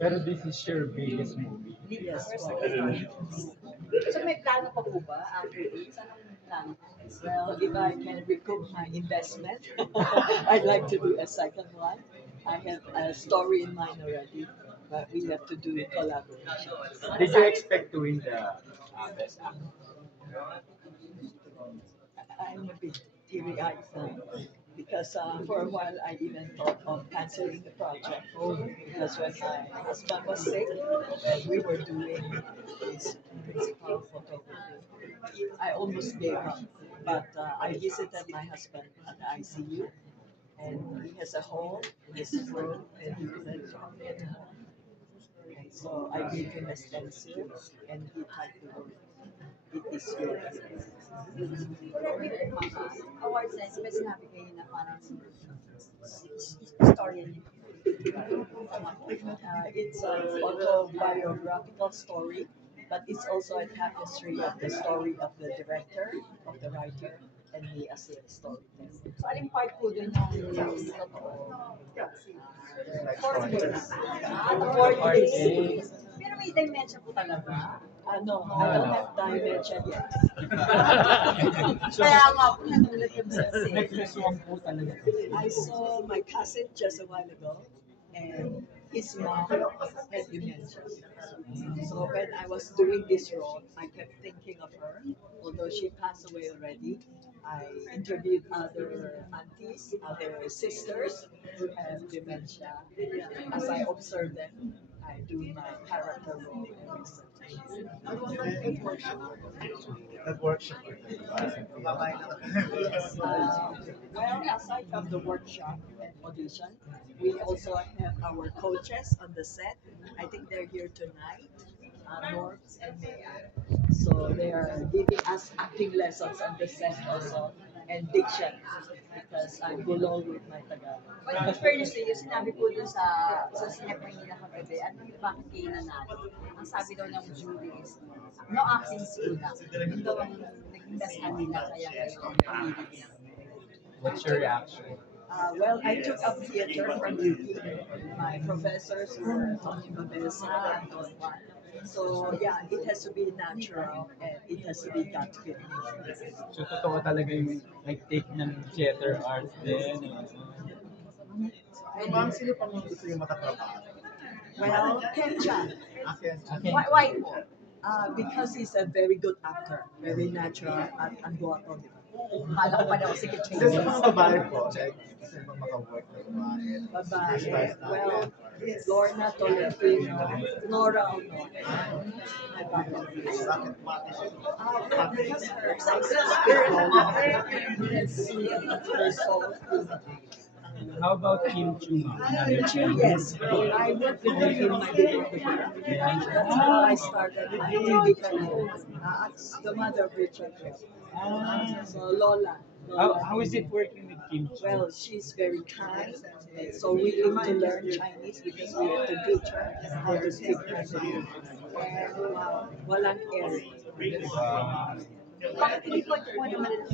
Pero this is your biggest movie. Yes, po. So may plano pa po ba after this? Anong plano? Well, if I can recoup my investment, I'd like to do a second one. I have a story in mind already, but we have to do collaboration. Did you expect to win the best actor? I'm a bit teary-eyed now because for a while I even thought of canceling the project because when my husband was sick and we were doing his principal photography, I almost gave up. But I visited my husband at the ICU and he has a hole in his throat and he couldn't talk anymore. And so I gave him a stencil and he typed the word. It is yours. Pero with awards na, may sinabi kayo na parang story niyo. It's an autobiographical story, but it's also a tapestry of the story of the director, of the writer, and me as a storyteller. So alin part po dun yung totoo? Four years. For Art years. Pero may dimension po talaga. No, I don't have dimension yet. Kaya nga po nanulat yung sa Nagsuswang po talaga. I saw my cousin just a while ago, and his mom had dementia. So when I was doing this role, I kept thinking of her. Although she passed away already, I interviewed other aunties, other sisters who have dementia. As I observe them, I do my character role and research. That workshop. Yes. Well, aside from the workshop and audition, we also have our coaches on the set. I think they're here tonight, Norbs and Maya. So they are giving us acting lessons on the set also and diction because I'm below with my Tagalog. Well, in fairness to you, sinabi po dun sa Cinep Manila kagabi, at bakit kayo nanalo? Ang sabi daw ng jury is, no acting school na. Yun daw ang nag-invest nila, kaya kayo ang pumili. What's your reaction? Well, I took up theater from UP. My professors were Tony Mabesa and Don Juan. So yeah, it has to be natural and it has to be gut feeling. So totoo talaga yung take ng theater art din. Ma'am, sino pa mga gusto yung makatrabaho? Well, Ken Chan, Akin. Why po? because he's a very good actor, very natural at ang guwapo. Kala ko pa daw, sige, Kasi sa mga babae po, like, gusto bang maka-work na babae? Babae, well, Lorna Tolentino, Nora Honor. Bakit pati siya? Because her spirit her soul. How about Kim Chuma? Yes, I worked with him in my video. That's how I started my TV career. The mother of Richard. So Lola. How is it working with Kim Chuma? Well, she's very kind and so willing to learn Chinese because we have to teach her how to speak Chinese. And walang airy. Bakit hindi po naman